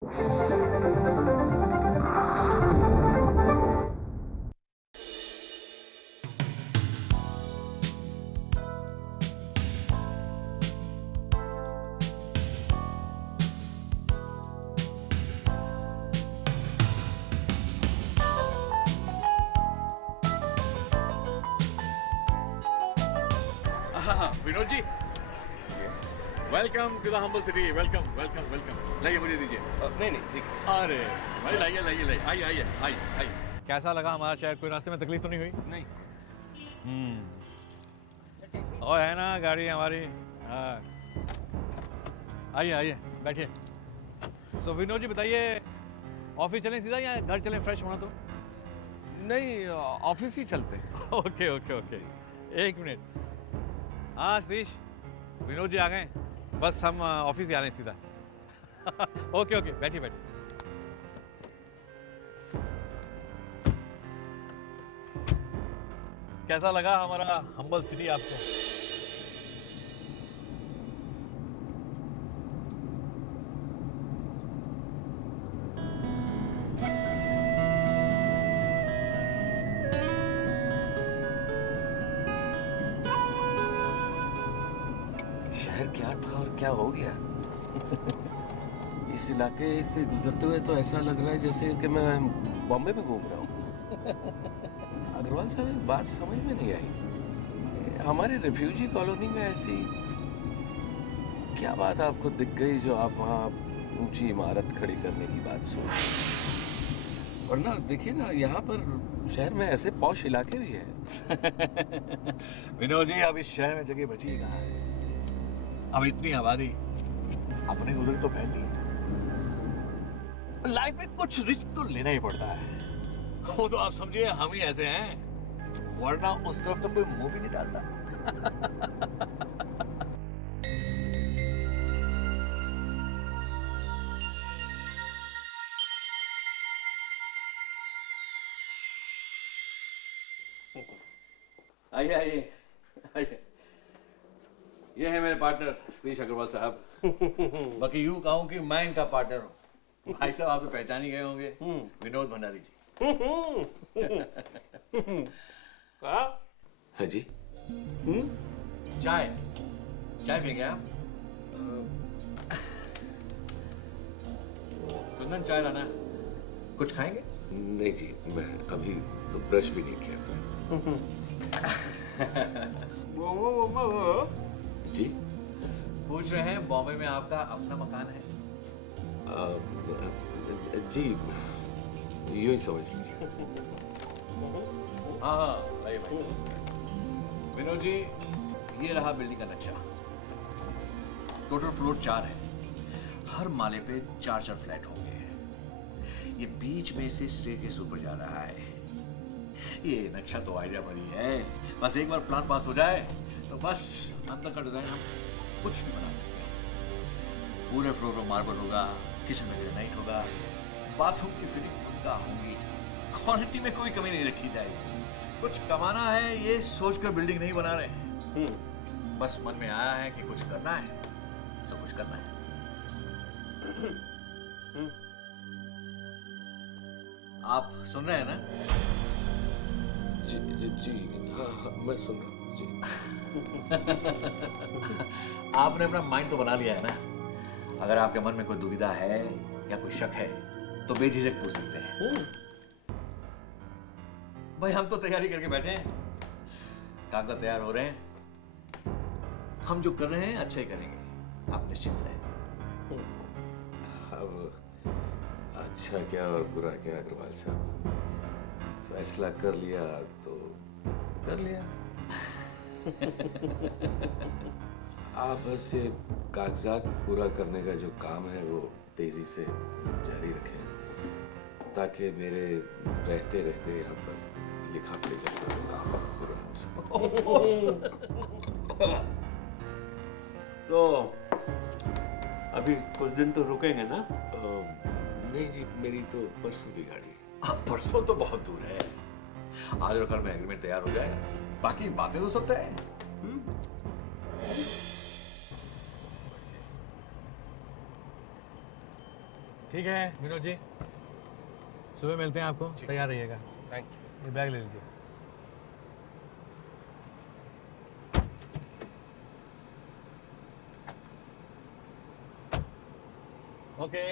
Vinod ji, welcome to the humble city. Welcome welcome welcome. लाइए, मुझे दीजिए। नहीं नहीं ठीक है। अरे भाई, लाइए लाइए लाइए, आइए आइए आइए आइए। कैसा लगा हमारा शहर? कोई रास्ते में तकलीफ तो नहीं हुई? नहीं। और है ना गाड़ी हमारी। हाँ, आइए आइए, बैठिए। तो विनोद जी बताइए, ऑफिस चलें सीधा या घर चलें फ्रेश होना तो? नहीं, ऑफिस ही चलते हैं। ओके ओके ओके, एक मिनट। हाँ सतीश, विनोद जी आ गए, बस हम ऑफिस ही आ रहे हैं सीधा। ओके ओके, बैठिए बैठिए। कैसा लगा हमारा हम्बल सिटी आपको? शहर क्या था और क्या हो गया। इस इलाके से गुजरते हुए तो ऐसा लग रहा है जैसे कि मैं बॉम्बे में घूम रहा हूँ। अग्रवाल साहब, एक बात समझ में नहीं आई। हमारे रिफ्यूजी कॉलोनी में ऐसी क्या बात आपको दिख गई जो आप वहाँ ऊंची इमारत खड़ी करने की बात सोच? और ना देखिए ना, यहाँ पर शहर में ऐसे पॉश इलाके भी हैं। विनोद जी, अब इस शहर में जगह बची ही कहाँ है? अब इतनी आबादी अपनी उधर तो फैल रही है। लाइफ में कुछ रिस्क तो लेना ही पड़ता है। वो तो आप समझिए हम ही ऐसे हैं, वरना उस तरफ तो कोई मुंह भी नहीं डालता। आइए आइए आइए। ये है मेरे पार्टनर सतीश अग्रवाल साहब। बाकी यूं कहूं कि मैं इनका पार्टनर हूँ। भाई साहब, आप तो पहचान ही गए होंगे, विनोद भंडारी जी। है जी। चाय चाय पिएंगे आप? कुंदन, चाय लाना। कुछ खाएंगे? नहीं जी, मैं अभी तो ब्रश भी नहीं किया। जी। पूछ रहे हैं बॉम्बे में आपका अपना मकान है? जी, यूं ही समझ लीजिए। हाँ हाँ, लाइए भाई। विनोद जी, ये रहा बिल्डिंग का नक्शा। टोटल फ्लोर 4 है। हर माले पे 4-4 फ्लैट होंगे। ये बीच में से स्टेयरकेस ऊपर जा रहा है। ये नक्शा तो आइडिया भरी है, बस एक बार प्लान पास हो जाए तो बस अंदर का डिजाइन हम कुछ भी बना सकते हैं। पूरे फ्लोर पर मार्बल होगा, किचन में ग्रेनाइट होगा, बाथरूम की फिटिंग उम्दा होगी, क्वालिटी में कोई कमी नहीं रखी जाएगी। कुछ कमाना है ये सोचकर बिल्डिंग नहीं बना रहे, बस मन में आया है कि कुछ करना है, सब कुछ करना है। आप सुन रहे हैं ना? जी हाँ हाँ, मैं सुन रहा हूँ जी। आपने अपना माइंड तो बना लिया है ना? अगर आपके मन में कोई दुविधा है या कोई शक है तो बेझिझक पूछ सकते हैं। भाई, हम तो तैयारी करके बैठे हैं, कागजात तैयार हो रहे हैं। हम जो कर रहे हैं अच्छा ही करेंगे, आप निश्चिंत रहें। अब अच्छा क्या और बुरा क्या अग्रवाल साहब, फैसला कर लिया तो कर लिया। आप बस ये कागजात पूरा करने का जो काम है वो तेजी से जारी रखें, ताकि मेरे रहते रहते यहाँ पर लिखा पढ़ी का सब काम पूरा हो सके। तो अभी कुछ दिन तो रुकेंगे ना? नहीं जी, मेरी तो परसों की गाड़ी है। अब परसों तो बहुत दूर है, आज और कल में एग्रीमेंट तैयार हो जाएगा, बाकी बातें तो सब तय है। ठीक है विनोद जी, सुबह मिलते हैं आपको, तैयार रहिएगा। Thank you. ये बैग ले लीजिए। ओके।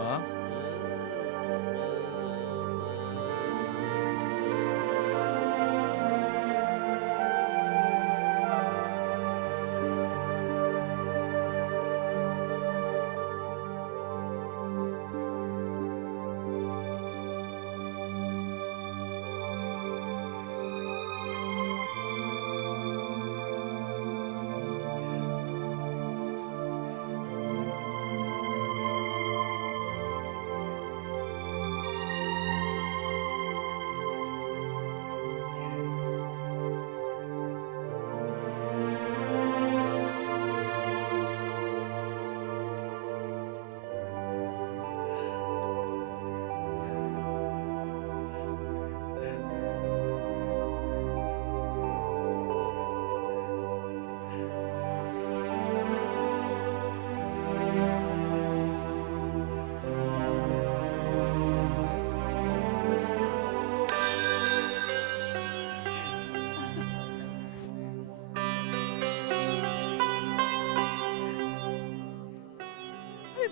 माँ,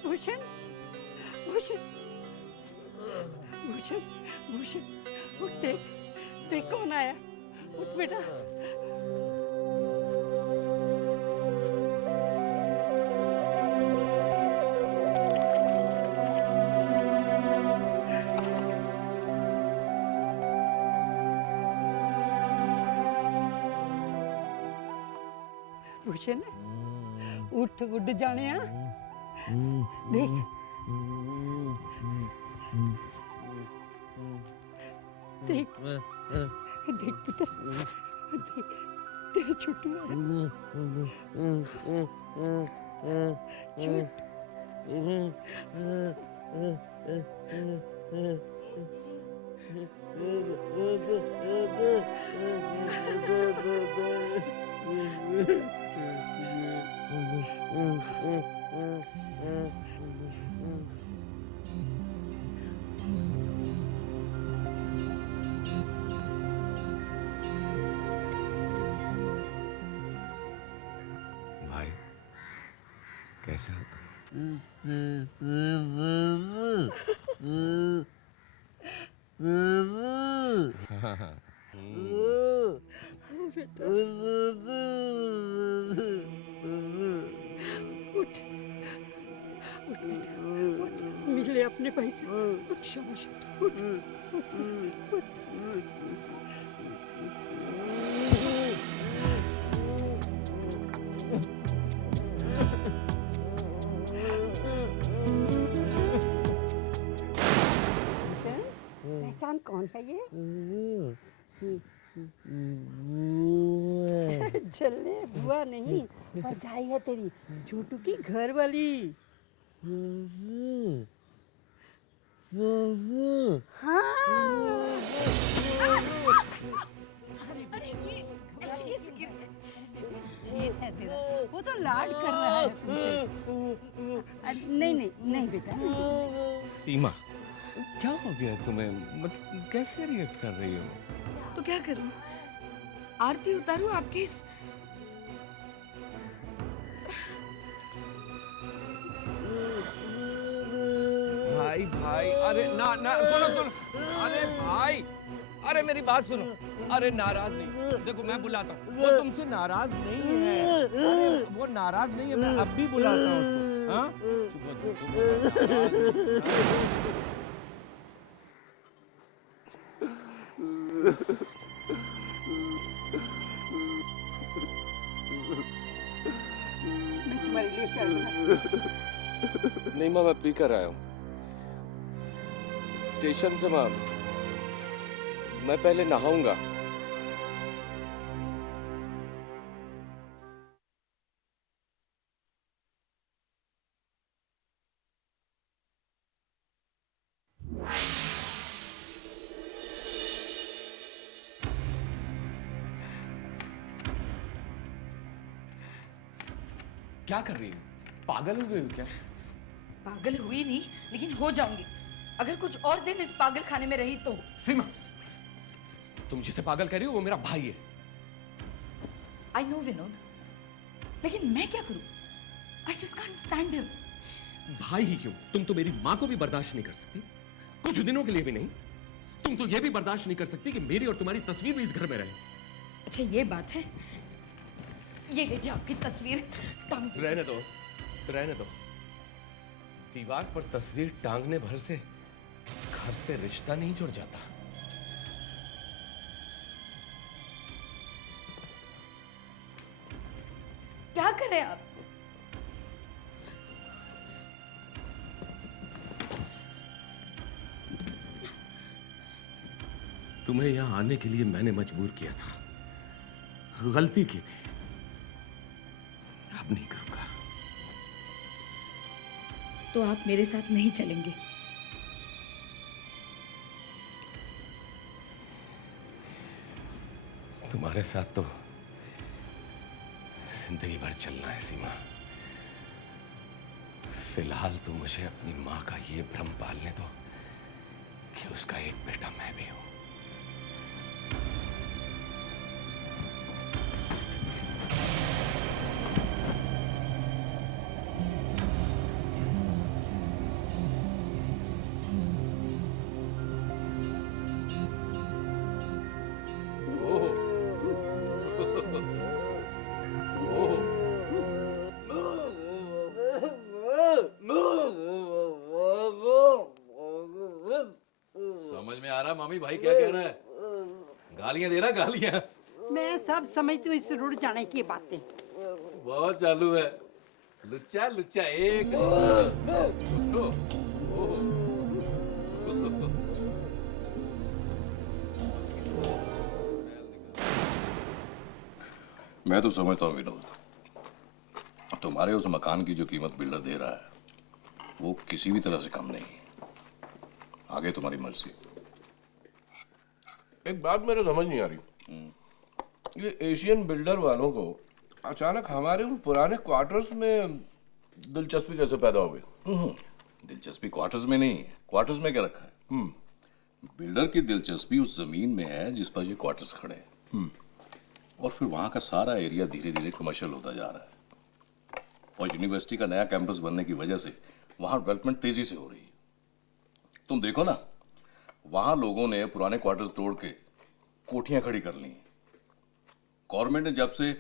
भूषण भूषण भूषण भूषण उठ, देख देख कौन आया। उठ बेटा। भूषण उठ उड़ जाने देख देख देख पुत्र, देख तेरे छोटू भाई कैसे हो उठ उठ बेटा उठ, मिले अपने भाई से। उठ शाबाश, उठ उठ उठ। पहचान कौन है ये? जल्ले बुआ नहीं, परछाई है तेरी छोटू की घर वाली। हाँ। अरे ये ऐसे कैसे गिर गए? ठीक है तेरा, वो तो लाड कर रहा है तुमसे। नहीं नहीं नहीं बेटा। सीमा, क्या हो गया तुम्हें? मतलब कैसे रिएक्ट कर रही हो? तो क्या करूं? आरती उतारूं आपके इस भाई भाई, अरे ना ना, सुनो सुनो, अरे भाई, अरे मेरी बात सुनो, अरे नाराज नहीं, देखो मैं बुलाता हूँ, वो तुमसे नाराज नहीं है, अरे वो नाराज नहीं है, मैं अब भी बुलाता हूँ उसको, हाँ? मैं तुम्हारे लिए चाय बना। नहीं माँ, मैं पी कर आया हूँ स्टेशन से। माँ, मैं पहले नहाऊंगा। क्या कर रही हो? पागल हो गई हो क्या? पागल हुई नहीं, लेकिन हो जाऊंगी अगर कुछ और दिन इस पागल खाने में रही तो। सीमा, तुम जिसे पागल कह रही हो वो मेरा भाई है। आई नो विनोद, लेकिन मैं क्या करूं? I just can't stand him. भाई ही क्यों, तुम तो मेरी माँ को भी बर्दाश्त नहीं कर सकती, कुछ दिनों के लिए भी नहीं। तुम तो ये भी बर्दाश्त नहीं कर सकती कि मेरी और तुम्हारी तस्वीर भी इस घर में रहे। अच्छा ये बात है, ये लीजिए आपकी तस्वीर टांग दीजिए। रहने दो, रहने दो। दीवार पर तस्वीर टांगने भर से घर से रिश्ता नहीं जुड़ जाता। क्या कर रहे हैं आप? तुम्हें यहां आने के लिए मैंने मजबूर किया था, गलती की थी, अब नहीं करूंगा। तो आप मेरे साथ नहीं चलेंगे? तुम्हारे साथ तो जिंदगी भर चलना है सीमा। फिलहाल तो मुझे अपनी माँ का ये भ्रम पालने दो कि उसका एक बेटा मैं भी हूं। समझ में आ रहा मामी भाई क्या कह रहा है? गालियां दे रहा, गालियां। मैं सब समझती हूँ इस रुड़ जाने की बातें। बहुत चालू है, लुच्चा लुच्चा एक। उठो। मैं तो समझता हूँ विनोद, तुम्हारे उस मकान की जो कीमत बिल्डर दे रहा है वो किसी भी तरह से कम नहीं। आगे तुम्हारी मर्जी। एक बात मेरे समझ नहीं आ रही, ये एशियन बिल्डर वालों को अचानक हमारे उन पुराने क्वार्टर्स में दिलचस्पी कैसे पैदा हो गई? दिलचस्पी क्वार्टर्स में नहीं है। क्वार्टर्स में क्या रखा है? बिल्डर की दिलचस्पी उस जमीन में है जिस पर ये क्वार्टर्स खड़े हैं, और फिर वहां का सारा एरिया धीरे धीरे कमर्शियल होता जा रहा है, और यूनिवर्सिटी का नया कैंपस बनने की वजह से वहां डेवलपमेंट तेजी से हो रही है। तुम देखो ना, वहां लोगों ने पुराने क्वार्टर्स तोड़ के कोठियां खड़ी कर ली। गवर्नमेंट ने जब से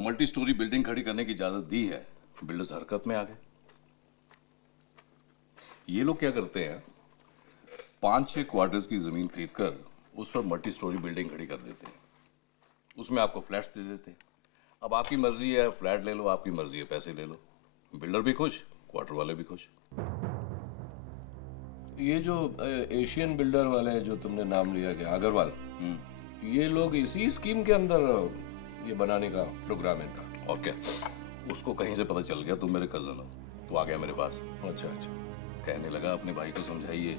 मल्टी स्टोरी बिल्डिंग खड़ी करने की इजाजत दी है, बिल्डर्स हरकत में आ गए। ये लोग क्या करते हैं, 5-6 क्वार्टर्स की जमीन खरीदकर उस पर मल्टी स्टोरी बिल्डिंग खड़ी कर देते हैं, उसमें आपको फ्लैट्स दे देते हैं। अब आपकी मर्जी है, फ्लैट ले लो, आपकी मर्जी है, पैसे ले लो। बिल्डर भी खुश, क्वार्टर वाले भी खुश। ये जो एशियन बिल्डर वाले हैं जो तुमने नाम लिया गया, अग्रवाल, ये लोग इसी स्कीम के अंदर ये बनाने का प्रोग्राम है इनका? और क्या, उसको कहीं से पता चल गया तुम मेरे कजन हो, तो आ गया मेरे पास। अच्छा अच्छा। कहने लगा अपने भाई को समझाइए,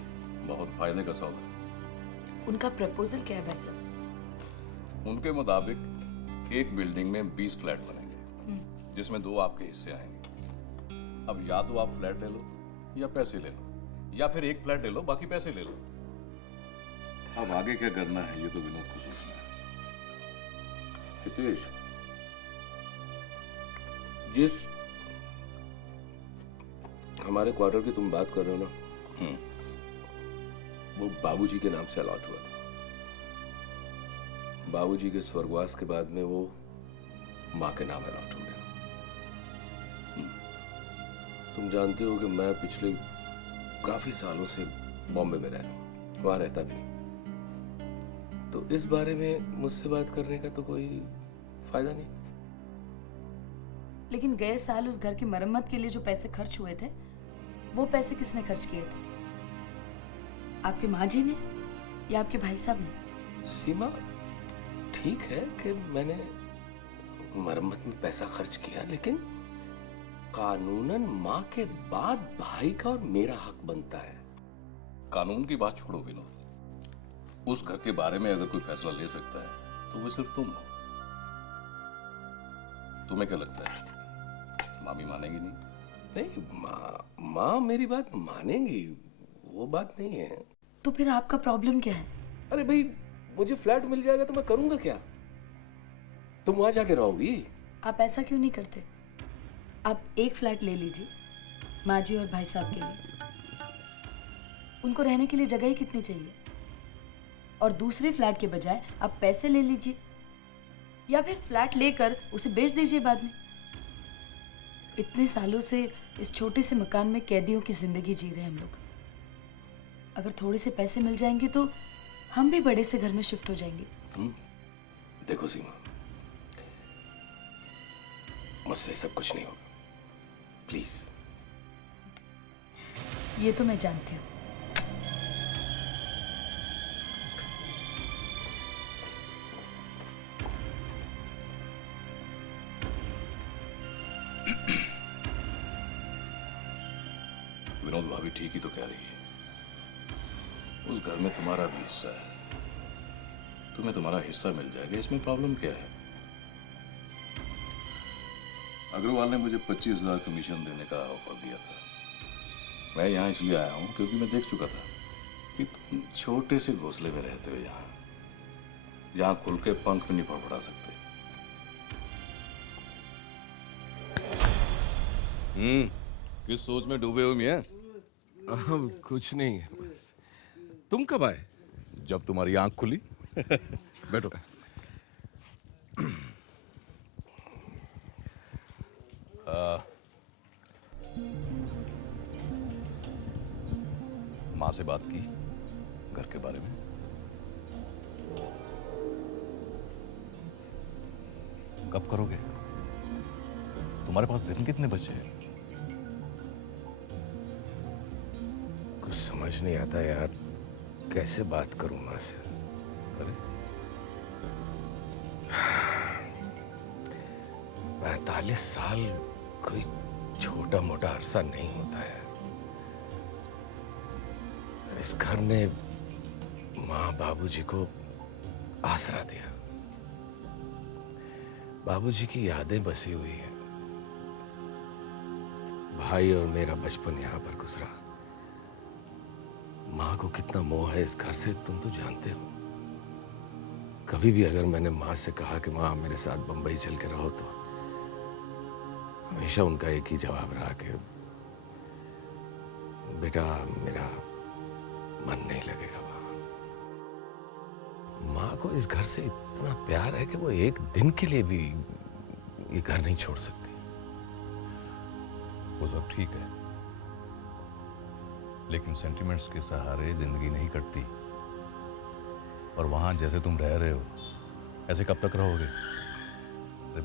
बहुत फायदे का सौदा। उनका प्रपोजल क्या है भाई साहब? उनके मुताबिक एक बिल्डिंग में 20 फ्लैट बनेंगे, जिसमें 2 आपके हिस्से आएंगे। अब या तो आप फ्लैट ले लो या पैसे ले लो, या फिर एक फ्लैट ले लो, बाकी पैसे ले लो। अब आगे क्या करना है ये तो विनोद को सोचना है। हितेश, जिस हमारे क्वार्टर की तुम बात कर रहे हो ना, वो बाबूजी के नाम से अलॉट हुआ था। बाबूजी के स्वर्गवास के बाद में वो माँ के नाम अलॉट हो गया। तुम जानते हो कि मैं पिछले काफी सालों से बॉम्बे में रह रहा हूँ, वहां रहता भी नहीं। तो इस बारे में मुझसे बात करने का तो कोई फायदा नहीं। लेकिन गए साल उस घर की मरम्मत के लिए जो पैसे खर्च हुए थे, वो पैसे किसने खर्च किए थे? आपके माँ जी ने या आपके भाई साहब ने? सीमा, ठीक है कि मैंने मरम्मत में पैसा खर्च किया, लेकिन कानूनन माँ के बाद भाई का और मेरा हक बनता है। कानून की बात छोड़ो विनोद, उस घर के बारे में अगर कोई फैसला ले सकता है तो वो सिर्फ तुम हो। तुम्हें क्या लगता है, मामी मानेगी नहीं? नहीं, माँ मेरी बात मानेंगी, वो बात नहीं है। तो फिर आपका प्रॉब्लम क्या है? अरे भाई, मुझे फ्लैट मिल जाएगा तो मैं करूंगा क्या? तुम वहां जाके रहोगी? आप ऐसा क्यों नहीं करते? आप एक फ्लैट ले लीजिए माँ जी और भाई साहब के लिए। उनको रहने के लिए जगह ही कितनी चाहिए? और दूसरे फ्लैट के बजाय आप पैसे ले लीजिए, या फिर फ्लैट लेकर उसे बेच दीजिए बाद में। इतने सालों से इस छोटे से मकान में कैदियों की जिंदगी जी रहे हैं हम लोग। अगर थोड़े से पैसे मिल जाएंगे तो हम भी बड़े से घर में शिफ्ट हो जाएंगे। देखो सीमा, मुझसे सब कुछ नहीं होगा, प्लीज। ये तो मैं जानती हूँ। विनोद भाभी ठीक ही तो कह रही है, उस घर में तुम्हारा भी हिस्सा है, तुम्हें तुम्हारा हिस्सा मिल जाएगा, इसमें प्रॉब्लम क्या है? अग्रवाल ने मुझे 25,000 कमीशन देने का ऑफर दिया था। मैं यहाँ इसलिए आया हूँ क्योंकि मैं देख चुका था कि तुम छोटे से घोंसले में रहते हो, जहाँ खुल के पंख भी नहीं फड़फड़ा सकते। किस सोच में डूबे हुए मियां? कुछ नहीं है, बस। तुम कब आए? जब तुम्हारी आंख खुली। बैठो। माँ से बात की घर के बारे में? कब करोगे? तुम्हारे पास दिन कितने बचे हैं? कुछ समझ नहीं आता यार, कैसे बात करूं माँ से। अरे 45 साल कोई छोटा मोटा अरसा नहीं होता है। इस घर ने माँ बाबूजी को आसरा दिया। बाबूजी की यादें बसी हुई हैं। भाई और मेरा बचपन यहाँ पर गुजरा। माँ को कितना मोह है इस घर से, तुम तो जानते हो। कभी भी अगर मैंने माँ से कहा कि माँ मेरे साथ बंबई चल के रहो, तो हमेशा उनका एक ही जवाब रहा कि बेटा मेरा मन नहीं लगेगा वहां। माँ को इस घर से इतना प्यार है कि वो एक दिन के लिए भी ये घर नहीं छोड़ सकती। वो सब ठीक है, लेकिन सेंटिमेंट्स के सहारे जिंदगी नहीं कटती। और वहां जैसे तुम रह रहे हो, ऐसे कब तक रहोगे?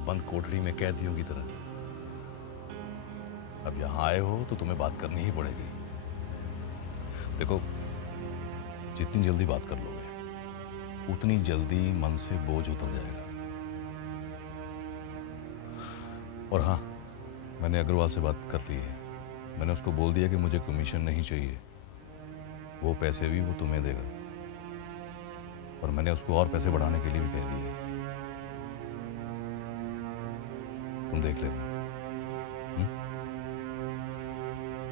बंद कोठरी में कैदियों की तरह। अब यहां आए हो तो तुम्हें बात करनी ही पड़ेगी। देखो, जितनी जल्दी बात कर लोगे, उतनी जल्दी मन से बोझ उतर जाएगा। और हाँ, मैंने अग्रवाल से बात कर ली है। मैंने उसको बोल दिया कि मुझे कमीशन नहीं चाहिए, वो पैसे भी वो तुम्हें देगा। और मैंने उसको और पैसे बढ़ाने के लिए भी कह दिए। तुम देख लेना।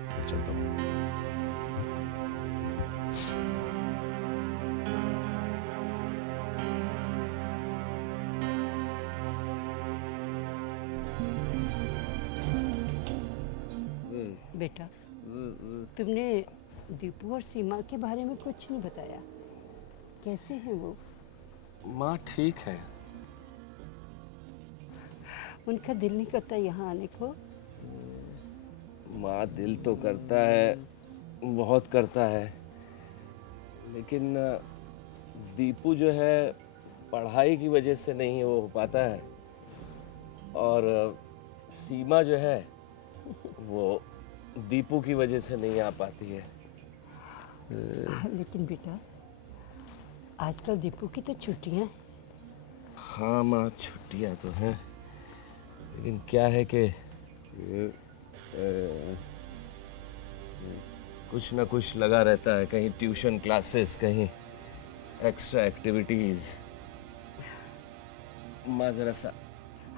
फिर चलता हूँ। बेटा, तुमने दीपू और सीमा के बारे में कुछ नहीं बताया। कैसे हैं वो? माँ ठीक है। उनका दिल नहीं करता यहाँ आने को? माँ दिल तो करता है, बहुत करता है, लेकिन दीपू जो है पढ़ाई की वजह से नहीं वो हो पाता है, और सीमा जो है वो दीपू की वजह से नहीं आ पाती है। लेकिन बेटा, आजकल दीपू की तो छुट्टियां हैं। हाँ माँ, छुट्टियाँ तो हैं, लेकिन क्या है कि कुछ ना कुछ लगा रहता है, कहीं ट्यूशन क्लासेस, कहीं एक्स्ट्रा एक्टिविटीज। माँ जरा सा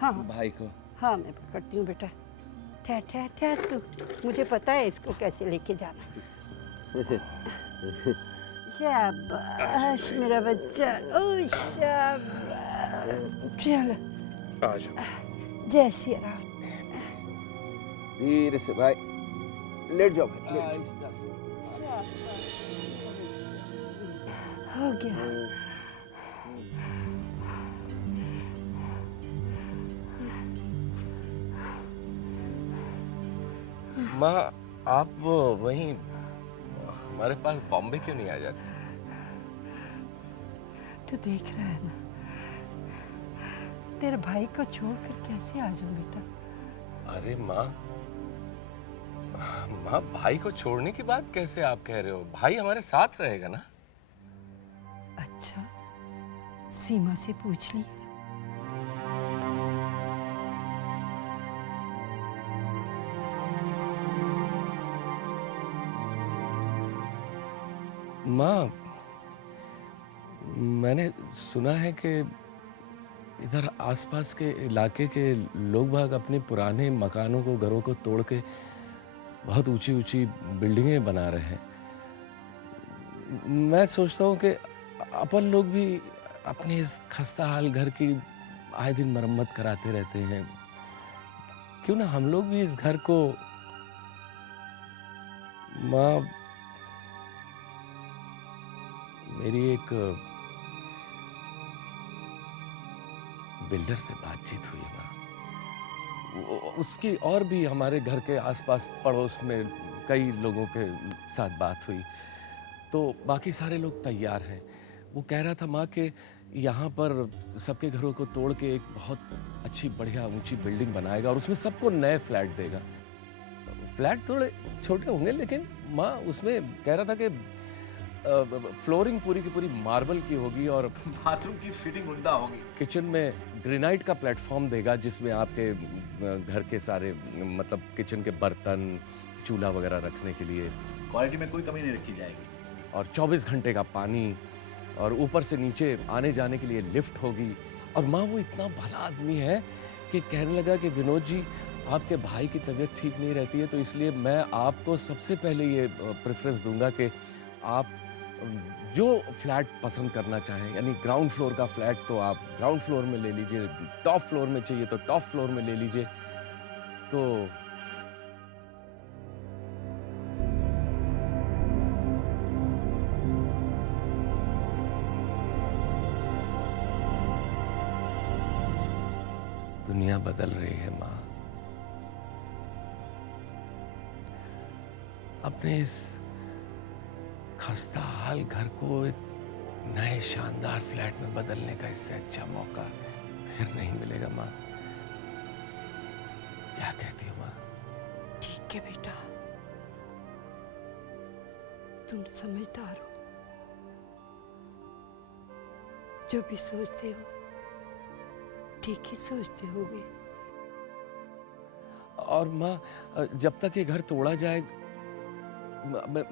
हाँ भाई को। हाँ, मैं पकड़ती हूँ बेटा। ठहर ठहर ठहर तू, मुझे पता है इसको कैसे लेके जाना। शाबाश मेरा बच्चा, ओ शाबाश। चलो आ जाओ। जय श्री राम। धीरे से भाई, लेट जाओ भाई, लेट जाओ। हो गया। माँ, आप वहीं हमारे पास बॉम्बे क्यों नहीं आ जाते? तू देख रहा है ना, तेरे भाई को छोड़कर कैसे आ जाऊं बेटा? अरे माँ, माँ भाई को छोड़ने की बात कैसे आप कह रहे हो? भाई हमारे साथ रहेगा ना। अच्छा, सीमा से पूछ ली? माँ, मैंने सुना है कि इधर आसपास के इलाके के लोग बाग अपने पुराने मकानों को, घरों को तोड़ के बहुत ऊंची ऊंची बिल्डिंगें बना रहे हैं। मैं सोचता हूँ कि अपन लोग भी अपने इस खस्ता हाल घर की आए दिन मरम्मत कराते रहते हैं। क्यों ना हम लोग भी इस घर को। माँ, मेरी एक बिल्डर से बातचीत हुई माँ। उसकी और भी हमारे घर के आसपास पड़ोस में कई लोगों के साथ बात हुई, तो बाकी सारे लोग तैयार हैं। वो कह रहा था माँ कि यहाँ पर सबके घरों को तोड़ के एक बहुत अच्छी बढ़िया ऊंची बिल्डिंग बनाएगा और उसमें सबको नए फ्लैट देगा। फ्लैट थोड़े छोटे होंगे, लेकिन माँ उसमें कह रहा था कि फ्लोरिंग पूरी की पूरी मार्बल की होगी और बाथरूम की फिटिंग उम्दा होगी। किचन में ग्रेनाइट का प्लेटफॉर्म देगा, जिसमें आपके घर के सारे मतलब किचन के बर्तन, चूल्हा वगैरह रखने के लिए, क्वालिटी में कोई कमी नहीं रखी जाएगी। और 24 घंटे का पानी, और ऊपर से नीचे आने जाने के लिए लिफ्ट होगी। और माँ, वो इतना भला आदमी है कि कहने लगा कि विनोद जी, आपके भाई की तबीयत ठीक नहीं रहती है, तो इसलिए मैं आपको सबसे पहले ये प्रेफरेंस दूंगा कि आप जो फ्लैट पसंद करना चाहें, यानी ग्राउंड फ्लोर का फ्लैट तो आप ग्राउंड फ्लोर में ले लीजिए, टॉप फ्लोर में चाहिए तो टॉप फ्लोर में ले लीजिए। तो दुनिया बदल रही है माँ। अपने इस खस्ता हाल घर को एक नए शानदार फ्लैट में बदलने का इससे अच्छा मौका फिर नहीं मिलेगा माँ। क्या कहती हो माँ? ठीक है बेटा, तुम समझदार हो, जो भी सोचते हो ठीक ही सोचते होगे। और माँ, जब तक ये घर तोड़ा जाए,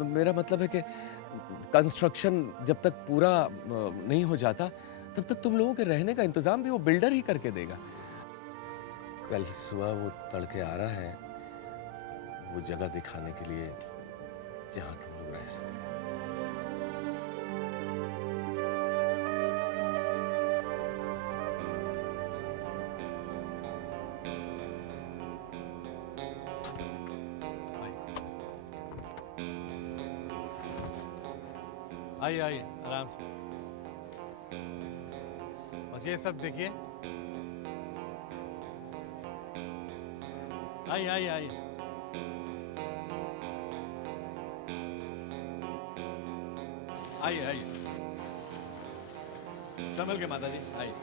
मेरा मतलब है कि कंस्ट्रक्शन जब तक पूरा नहीं हो जाता, तब तक तुम लोगों के रहने का इंतजाम भी वो बिल्डर ही करके देगा। कल सुबह वो तड़के आ रहा है वो जगह दिखाने के लिए जहां तुम लोग रह सको। आइए आइए आराम से, बस ये सब देखिए। आइए आइए आइए। आइए आइए, संभल के माता जी, आइए।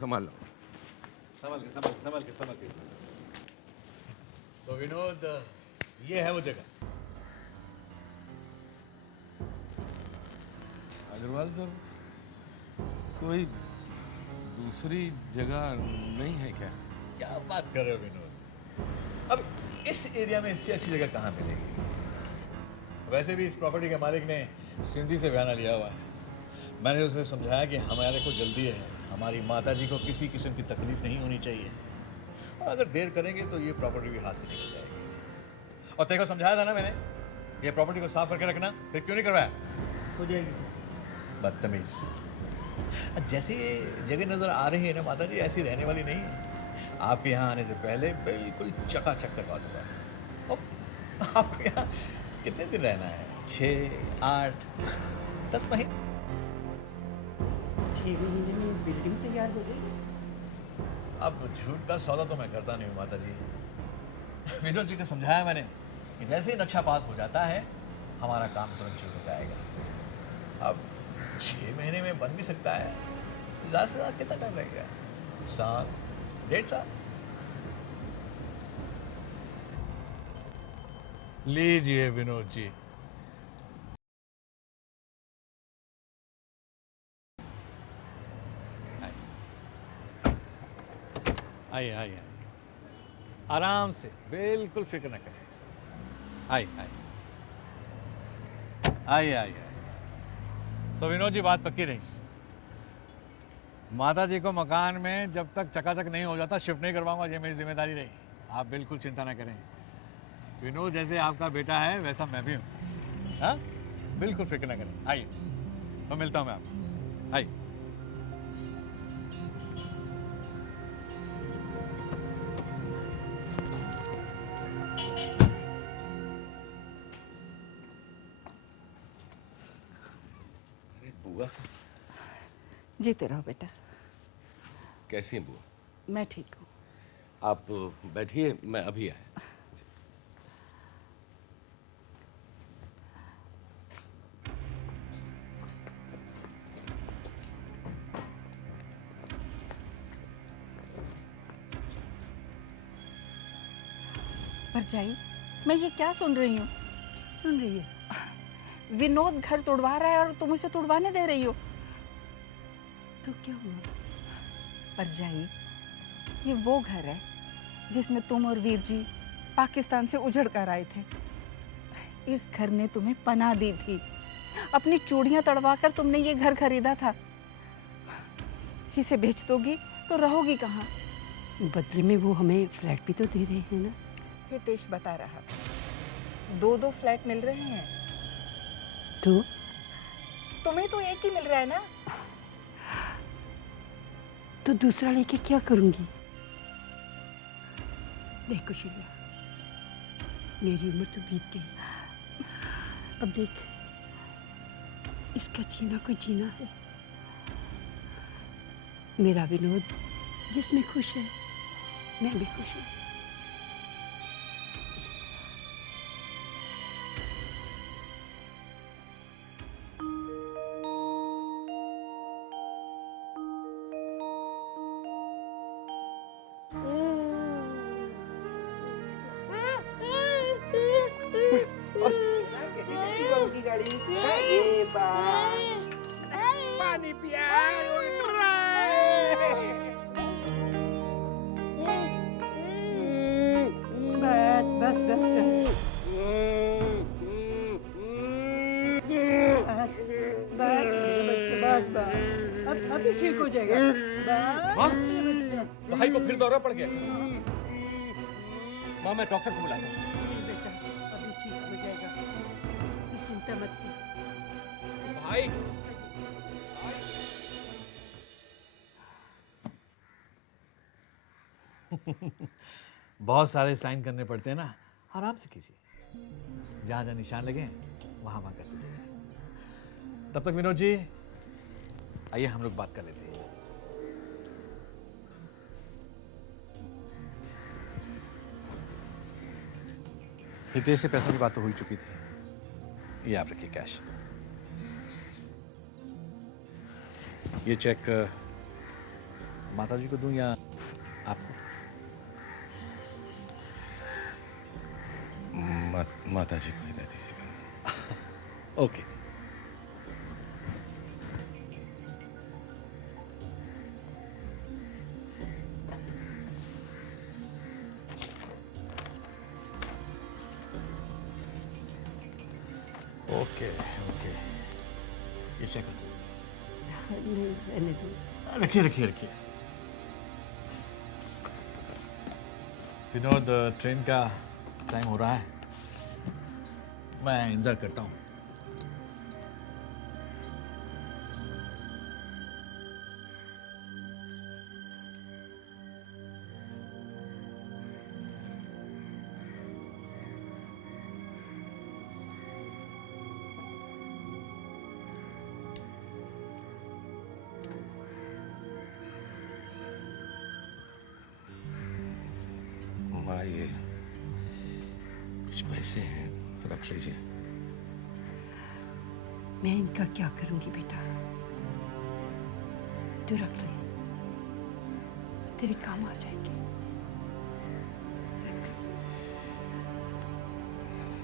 संभाल लो। संभल के संभल के संभल के संभल के। तो विनोद, ये है वो जगह। अग्रवाल सर, कोई दूसरी जगह नहीं है क्या? क्या बात कर रहे हो विनोद? अब इस एरिया में इससे अच्छी जगह कहाँ मिलेगी? वैसे भी इस प्रॉपर्टी के मालिक ने सिंधी से बयाना लिया हुआ है। मैंने उसे समझाया कि हमारे को जल्दी है, हमारी माता जी को किसी किस्म की तकलीफ नहीं होनी चाहिए, और अगर देर करेंगे तो ये प्रॉपर्टी भी हाथ से निकल जाएगी। और तेरे को समझाया था ना मैंने, ये प्रॉपर्टी को साफ करके रखना, फिर क्यों नहीं करवाया? हो जाएगी। बदतमीज। जैसे ये जगह नजर आ रही है ना माता जी, ऐसी रहने वाली नहीं है। आपके यहाँ आने से पहले बिल्कुल चकाचक करवा दूंगा। अब आपको यहाँ कितने दिन रहना है? 6, 8, 10 महीने? 6 महीने में बिल्डिंग तैयार हो गई। अब झूठ का सौदा तो मैं करता नहीं हूँ माता जी। विनोद जी को समझाया मैंने कि जैसे ही नक्शा पास हो जाता है हमारा काम तुरंत शुरू हो जाएगा। अब 6 महीने में बन भी सकता है, ज़्यादा से ज़्यादा कितना टाइम लगेगा? 1 साल, 1.5 साल। लीजिए विनोद जी। आइए आइए, आराम से, बिल्कुल फिक्र न करें। आइए आइए आइए आइए। सो विनोद जी, बात पक्की रही। माता जी को मकान में जब तक चकाचक नहीं हो जाता शिफ्ट नहीं करवाऊंगा, ये मेरी जिम्मेदारी रही। आप बिल्कुल चिंता ना करें। विनोद जैसे आपका बेटा है वैसा मैं भी हूँ। हाँ, बिल्कुल फिक्र ना करें। आइए, तो मिलता हूँ मैं आपको। आइए। बुआ जीते रहो बेटा। कैसी हैं बुआ? मैं ठीक हूँ। आप बैठिए, मैं अभी आया। परजाई, मैं ये क्या सुन रही हूँ? सुन रही है? विनोद घर तुड़वा रहा है और तुम उसे तुड़वाने दे रही हो। तो क्या हुआ? परजाई, ये वो घर है जिसमें तुम और वीर जी पाकिस्तान से उजड़ कर आए थे। इस घर ने तुम्हें पनाह दी थी। अपनी चूड़ियां तड़वाकर तुमने ये घर खरीदा था। इसे बेच दोगी तो रहोगी कहाँ? बदले में वो हमें फ्लैट भी तो दे रहे हैं ना। हितेश बता रहा था, 2-2 फ्लैट मिल रहे हैं। तो तुम्हें तो एक ही मिल रहा है ना। तो दूसरा लेके क्या करूंगी? देखो शीला, मेरी उम्र तो बीत गई। अब देख, इसका जीना कोई जीना है। मेरा विनोद जिसमें खुश है, मैं भी खुश हूँ। पानी पिया बस बस बस बस बस मेरे बच्चे, बस बस। अब अभी ठीक हो जाएगा। बस मेरे बच्चे। भाई को फिर दौरा पड़ गया। माँ, मैं डॉक्टर को बुलाता हूँ। नहीं बेटा, अभी ठीक हो जाएगा, तू चिंता मत कर। भाई, बहुत सारे साइन करने पड़ते हैं ना, आराम से कीजिए। जहाँ जहाँ निशान लगे वहाँ वहाँ करते जाइए। तब तक विनोद जी आइए हम लोग बात कर लेते हैं। हितेश से पैसों की बात तो हो ही चुकी थी। ये आप रखिए कैश। ये चेक माता जी को दूं या आपको? माता जी को ही दे दीजिएगा। ओके। ओके ओके, ये चेक रहने दो। रखिए रखिए रखिए। विनोद, ट्रेन का टाइम हो रहा है, मैं इंतजार करता हूँ। माँ, ये कुछ पैसे हैं, रख लीजिए। मैं इनका क्या करूंगी बेटा? तू रख ले, तेरे काम आ जाएंगे।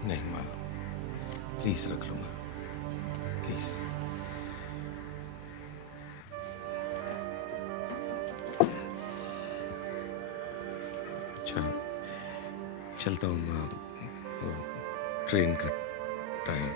नहीं माँ, प्लीज रख लूंगा, प्लीज। अच्छा, चलता हूँ माँ, वो ट्रेन का टाइम